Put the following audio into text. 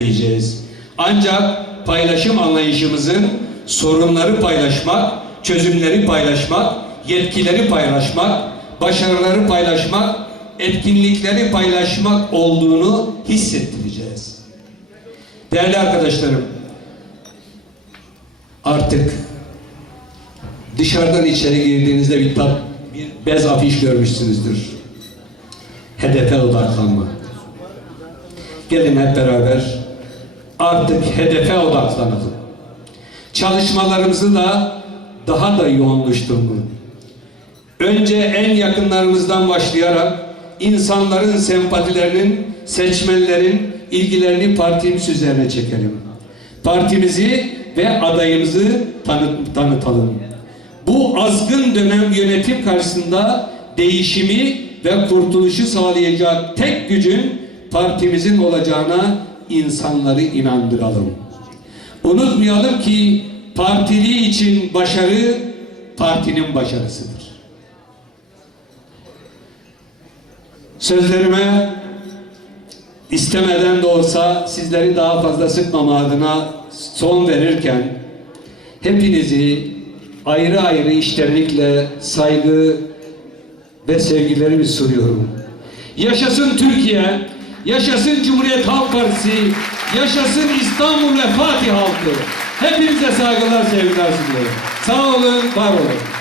diyeceğiz. Ancak paylaşım anlayışımızın sorunları paylaşmak, çözümleri paylaşmak, yetkileri paylaşmak, başarıları paylaşmak, etkinlikleri paylaşmak olduğunu hissettireceğiz. Değerli arkadaşlarım, artık dışarıdan içeri girdiğinizde bir, tat, bir bez afiş görmüşsünüzdür. Hedefe odaklanma. Gelin hep beraber artık hedefe odaklanalım. Çalışmalarımızı da daha da yoğunlaştıralım. Önce en yakınlarımızdan başlayarak insanların sempatilerinin, seçmenlerin ilgilerini partimiz üzerine çekelim. Partimizi ve adayımızı tanıt, tanıtalım. Bu azgın dönem yönetim karşısında değişimi ve kurtuluşu sağlayacak tek gücün partimizin olacağına insanları inandıralım. Unutmayalım ki partili için başarı partinin başarısıdır. Sözlerime istemeden de olsa sizleri daha fazla sıkmama adına son verirken hepinizi ayrı ayrı iştenlikle saygı ve sevgilerimi sunuyorum. Yaşasın Türkiye, yaşasın Cumhuriyet Halk Partisi, yaşasın İstanbul ve Fatih halkı. Hepinize saygılar, sevgiler sunuyorum. Sağ olun, var olun.